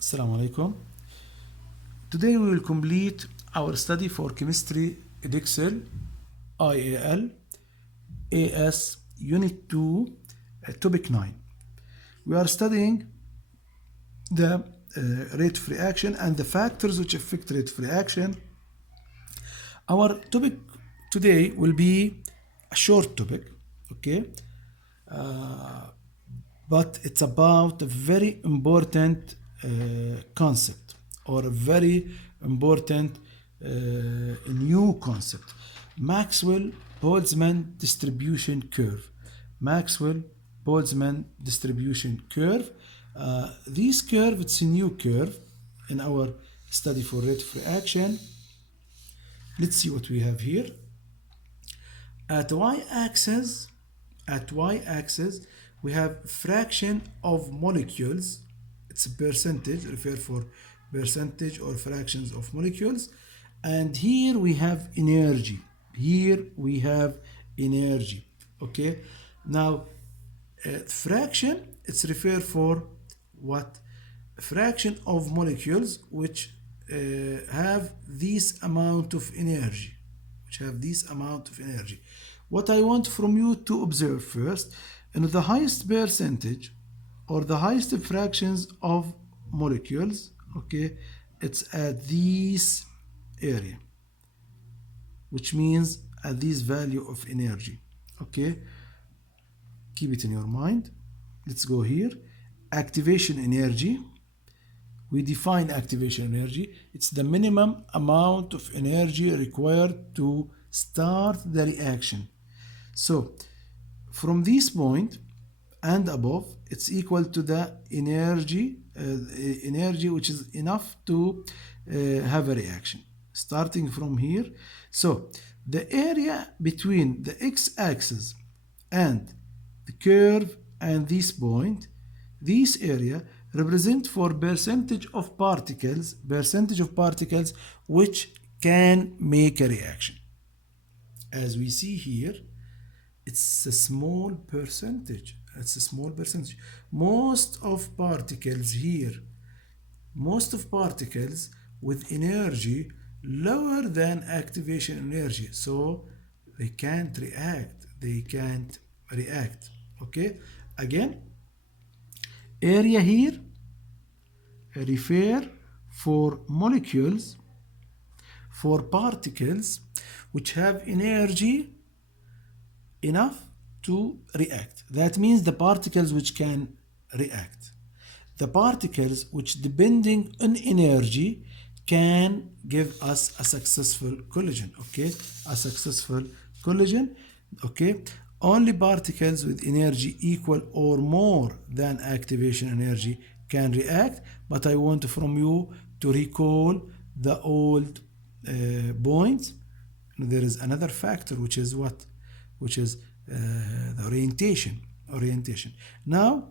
Assalamu alaikum. Today we will complete our study for chemistry Edexcel IAL AS Unit 2 Topic 9. We are studying the rate of reaction and the factors which affect rate of reaction. Our topic today will be a short topic, okay? But it's about a very important concept or a very important new concept. Maxwell Boltzmann distribution curve. Maxwell Boltzmann distribution curve. This curve, it's a new curve in our study for rate of reaction. Let's see what we have here. At y-axis, we have fraction of molecules. It's a percentage, refer for percentage or fractions of molecules. And here we have energy. Okay. Now, fraction, it's refer for what? Fraction of molecules which have this amount of energy. What I want from you to observe first, the highest percentage or the highest fractions of molecules, okay, it's at this area, which means at this value of energy, okay? Keep it in your mind. Let's go here. Activation energy. We define activation energy. It's the minimum amount of energy required to start the reaction. So from this point and above, it's equal to the energy which is enough to have a reaction. Starting from here, so the area between the x-axis and the curve and this point, this area represent for percentage of particles which can make a reaction. As we see here, it's a small percentage. Most of particles with energy lower than activation energy, so they can't react. Okay, again, area here refer for molecules, for particles which have energy enough to react. That means the particles which can react. The particles which, depending on energy, can give us a successful collision. Okay, only particles with energy equal or more than activation energy can react. But I want from you to recall the old points. There is another factor, which is what? Which is the orientation. Now,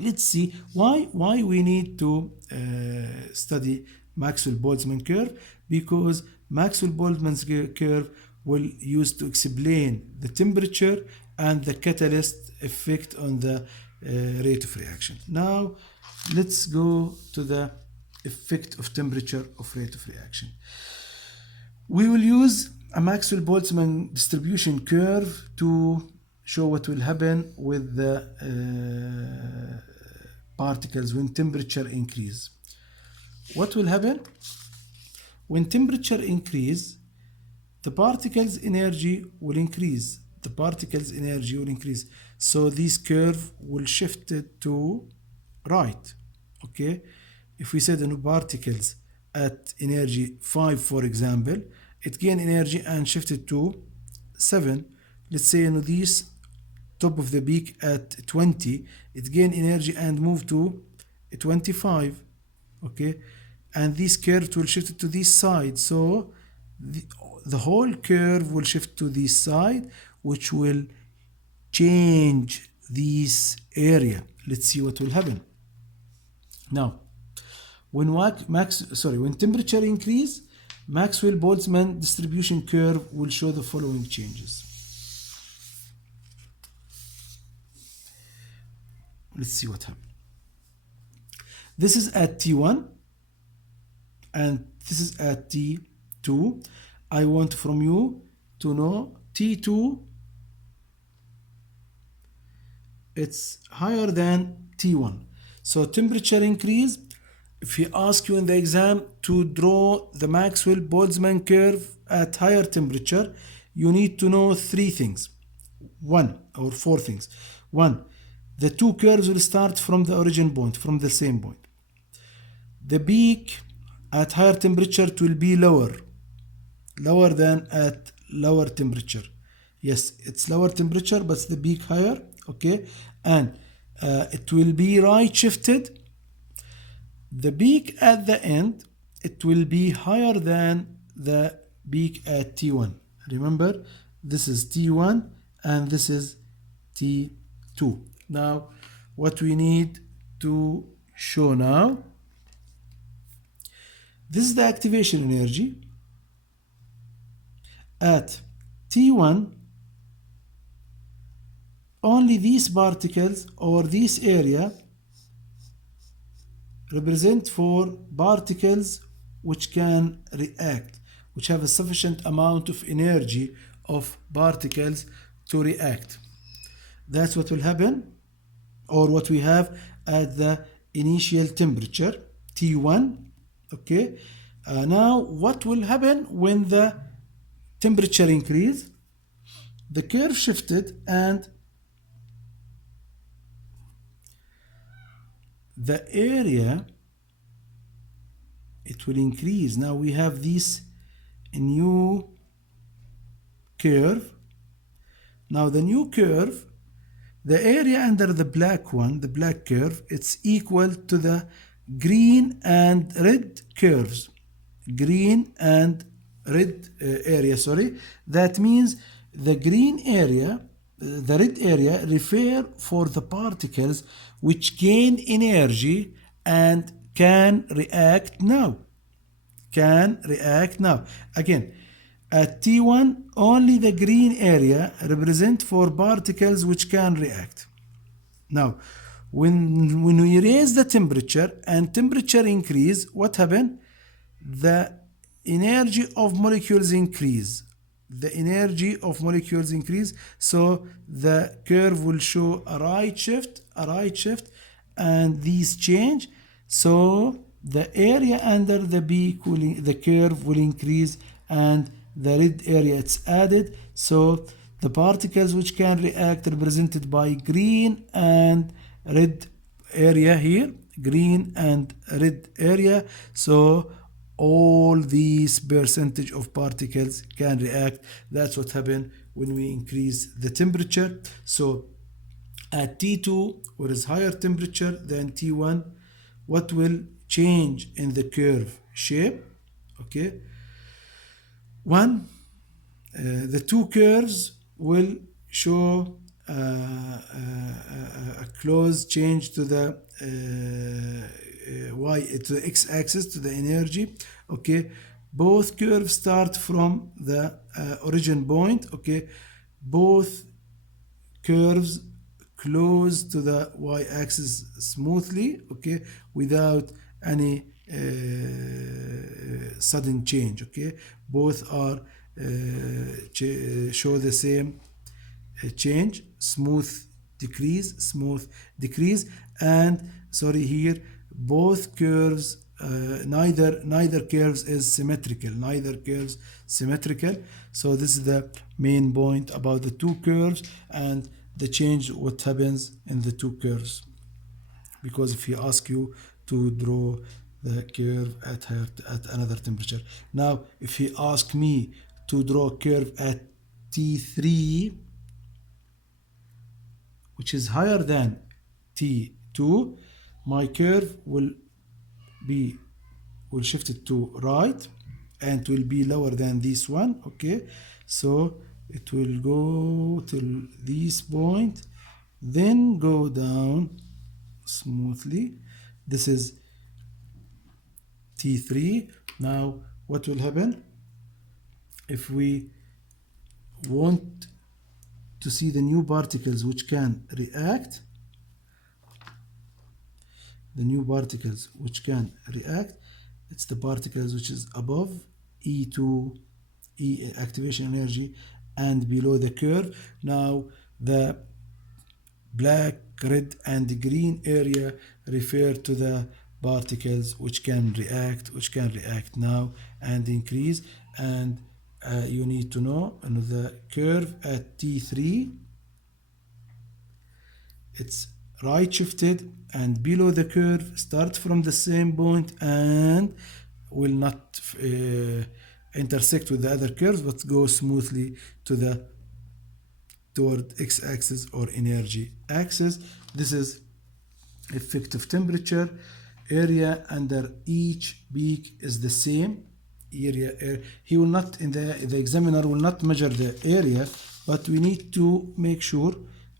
let's see why we need to study Maxwell-Boltzmann curve, because Maxwell-Boltzmann curve will use to explain the temperature and the catalyst effect on the rate of reaction. Now, let's go to the effect of temperature of rate of reaction. We will use a Maxwell-Boltzmann distribution curve to show what will happen with the particles when temperature increase. What will happen? When temperature increase, the particles' energy will increase. So this curve will shift it to right. Okay? If we say the particles at energy 5, for example, it gain energy and shifted to 7. Let's say this top of the peak at 20, it gain energy and move to 25. Okay, and this curve will shift to this side. So the whole curve will shift to this side, which will change this area. Let's see what will happen. Now, when temperature increase, Maxwell-Boltzmann distribution curve will show the following changes. Let's see what happens. This is at T1 and this is at T2. I want from you to know T2, it's higher than T1. So temperature increase, if he asks you in the exam to draw the Maxwell-Boltzmann curve at higher temperature, you need to know three things. One, or four things. One, the two curves will start from the origin point, from the same point. The peak at higher temperature it will be lower than at lower temperature. Yes, it's lower temperature, but the peak higher, okay? And it will be right shifted. The peak at the end, it will be higher than the peak at T1. Remember, this is T1 and this is T2. Now, what we need to show now, this is the activation energy. At T1, only these particles or this area represent for particles which can react, which have a sufficient amount of energy of particles to react. That's what will happen, or what we have at the initial temperature, T1, okay? Now, what will happen when the temperature increase? The curve shifted and the area, it will increase. Now we have this new curve. Now the new curve, the area under the black one, the black curve, it's equal to the green and red curves. Green and red area, sorry. That means the green area, the red area refer for the particles which gain energy and can react now. Can react now. Again, at T1, only the green area represent for particles which can react. Now, when we raise the temperature and temperature increase, what happened? The energy of molecules increase. The energy of molecules increase, so the curve will show a right shift, and these change. So the area under the peak the curve will increase, and the red area it's added. So the particles which can react represented by green and red area here, green and red area. So all these percentage of particles can react. That's what happened when we increase the temperature. So at T2, what is higher temperature than T1, what will change in the curve shape? Okay, one, the two curves will show a close change to the to the x-axis, to the energy. Okay, both curves start from the origin point. Okay, both curves close to the y-axis smoothly, okay, without any sudden change. Okay, both are show the same change, smooth decrease, and sorry, here both curves, neither curves is symmetrical, so this is the main point about the two curves and the change what happens in the two curves. Because if he asks you to draw the curve at another temperature, now if he asks me to draw a curve at T3, which is higher than T2, my curve will shift it to right and will be lower than this one. Okay, so it will go till this point, then go down smoothly. This is T3. Now what will happen if we want to see the new particles which can react? the new particles which can react, it's the particles which is above E2 activation energy and below the curve. Now the black, red and green area refer to the particles which can react now and increase. And you need to know the curve at T3, it's right shifted and below the curve, start from the same point and will not intersect with the other curves, but go smoothly to the toward x-axis or energy axis. This is effective temperature. Area under each peak is the same. He will not, the examiner will not measure the area, but we need to make sure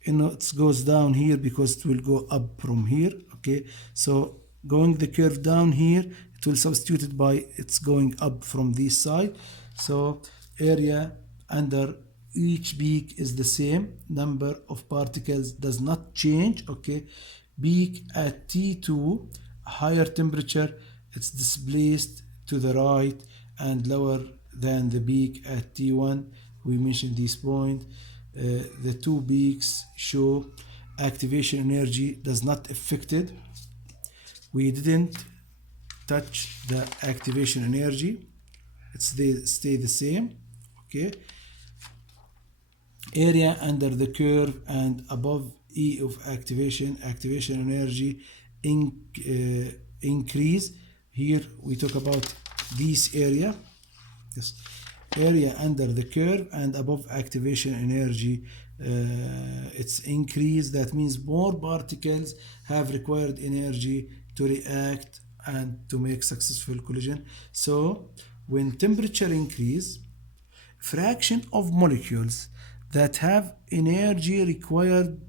it goes down here because it will go up from here. Okay, so going the curve down here, it will substitute it by it's going up from this side. So area under each peak is the same, number of particles does not change. Okay, peak at T2, higher temperature, it's displaced to the right and lower than the peak at T1. We mentioned this point. The two peaks show activation energy does not affected. We didn't touch the activation energy, it's stay the same. Okay, area under the curve and above E of activation energy increase. Here we talk about this area. Yes, area under the curve and above activation energy, it's increased. That means more particles have required energy to react and to make successful collision. So when temperature increase, fraction of molecules that have energy required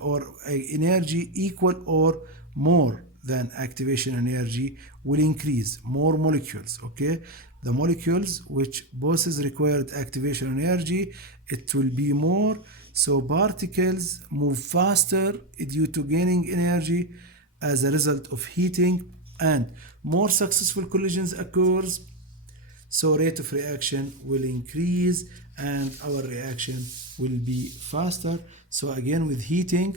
or energy equal or more than activation energy will increase. More molecules, okay, the molecules which possess required activation energy, it will be more. So particles move faster due to gaining energy as a result of heating, and more successful collisions occurs, so rate of reaction will increase and our reaction will be faster. So again, with heating,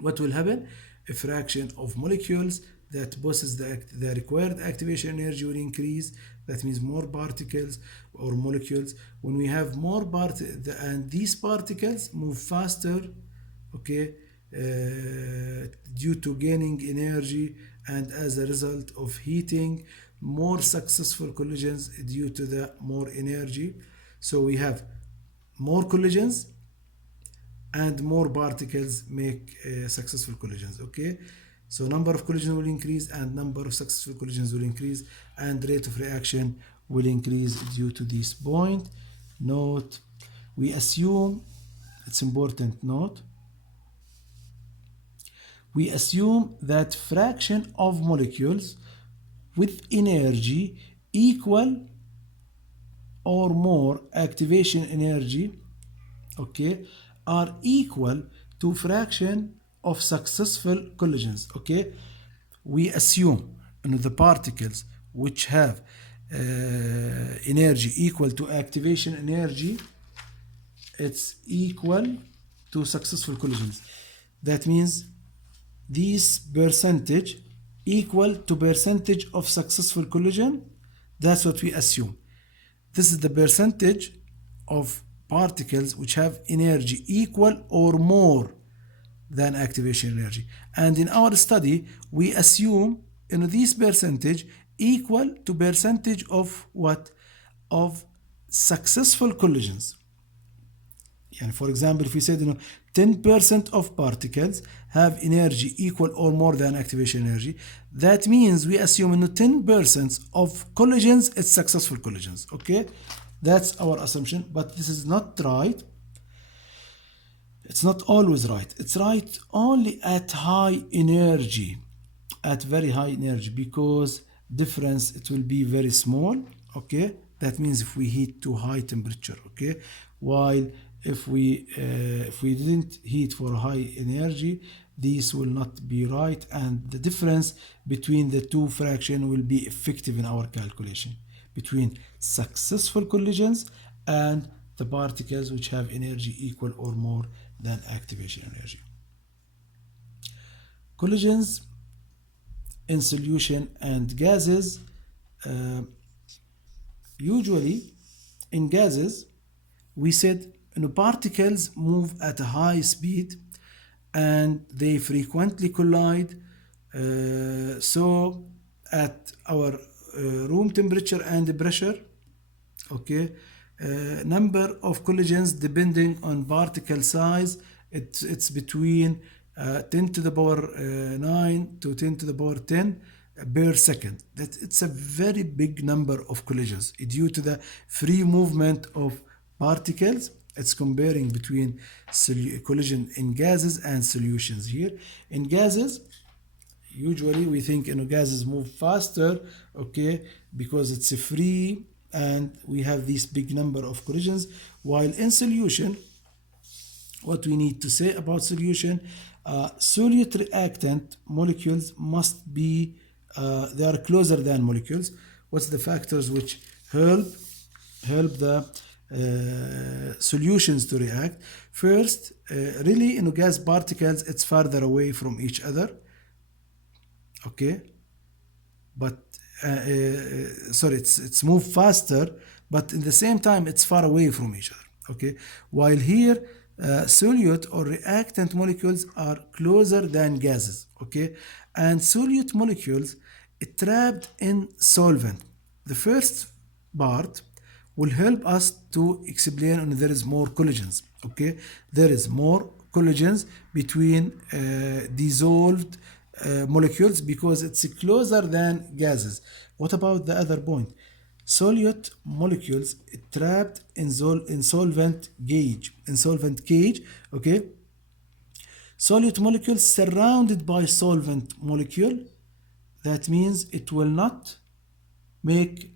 what will happen? A fraction of molecules that possess the required activation energy will increase. That means more particles or molecules. When we have more particles and these particles move faster, okay, due to gaining energy and as a result of heating, more successful collisions due to the more energy. So we have more collisions and more particles make successful collisions. Okay, so number of collisions will increase and number of successful collisions will increase and rate of reaction will increase due to this point. Note, we assume, it's important note, we assume that fraction of molecules with energy equal or more activation energy, okay, are equal to fraction of successful collisions. Okay, we assume the particles which have energy equal to activation energy, it's equal to successful collisions. That means this percentage equal to percentage of successful collision. That's what we assume. This is the percentage of particles which have energy equal or more than activation energy. And in our study, we assume this percentage equal to percentage of what? Of successful collisions. And for example, if we said 10% of particles have energy equal or more than activation energy, that means we assume 10% of collisions it's successful collisions. Okay, that's our assumption, but this is not right. It's not always right. It's right only at high energy, at very high energy, because difference it will be very small. Okay, that means if we heat to high temperature. Okay, while if we didn't heat for high energy, this will not be right, and the difference between the two fractions will be effective in our calculation between successful collisions and the particles which have energy equal or more than activation energy. Collisions in solution and gases. Usually in gases, we said particles move at a high speed and they frequently collide. So at our room temperature and pressure, okay, number of collisions depending on particle size, it's between 10 to the power 9 to 10 to the power 10 per second. It's a very big number of collisions due to the free movement of particles. It's comparing between collision in gases and solutions here. In gases, usually we think gases move faster, okay, because it's free and we have this big number of collisions, while in solution, what we need to say about solution, solute reactant molecules must be, they are closer than molecules. What's the factors which help the solutions to react? First, really gas particles, it's farther away from each other, okay, but sorry, it's move faster, but in the same time it's far away from each other, okay, while here solute or reactant molecules are closer than gases, okay, and solute molecules trapped in solvent. The first part will help us to explain there is more collisions, okay, there is more collisions between dissolved molecules because it's closer than gases. What about the other point? Solute molecules trapped in solvent cage, okay? Solute molecules surrounded by solvent molecule. That means it will not make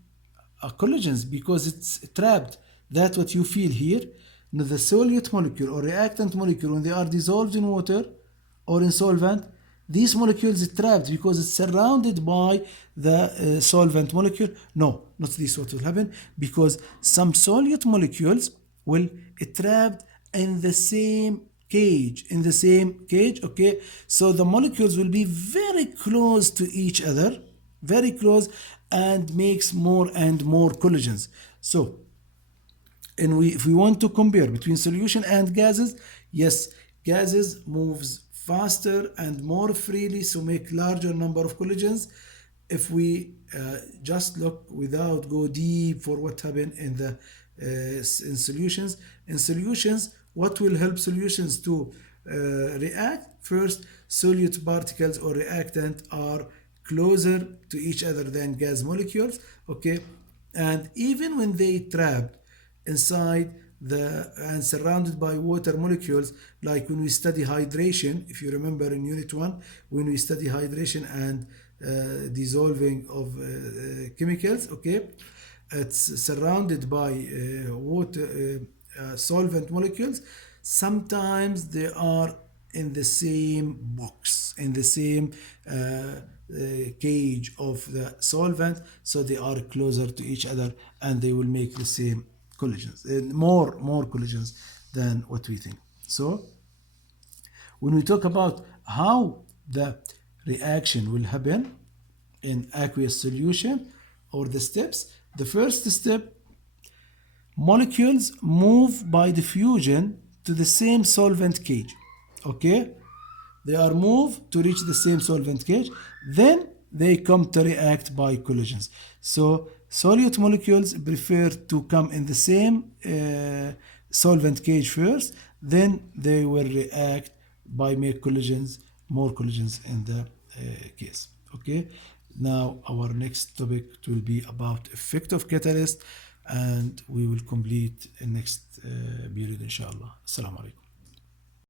collisions because it's trapped. That's what you feel here. Now, the solute molecule or reactant molecule, when they are dissolved in water or in solvent, these molecules are trapped because it's surrounded by the solvent molecule. No, not this what will happen, because some solute molecules will trapped in the same cage, okay? So the molecules will be very close to each other, very close, and makes more and more collisions. So, if we want to compare between solution and gases, yes, gases moves faster and more freely, so make larger number of collisions. If we just look without go deep for what happened in the in solutions, what will help solutions to react? First, solute particles or reactant are closer to each other than gas molecules, okay, and even when they trapped inside and surrounded by water molecules, like when we study hydration, if you remember in unit 1, when we study hydration and dissolving of chemicals, okay, it's surrounded by water solvent molecules. Sometimes they are in the same box, in the same cage of the solvent, so they are closer to each other and they will make the same collisions, more collisions than what we think. So when we talk about how the reaction will happen in aqueous solution or the steps, the first step, molecules move by diffusion to the same solvent cage, okay, they are moved to reach the same solvent cage, then they come to react by collisions. So solute molecules prefer to come in the same solvent cage first, then they will react by make collisions, more collisions in the case, okay. Now our next topic will be about effect of catalyst, and we will complete in next period inshallah. Assalamu alaikum.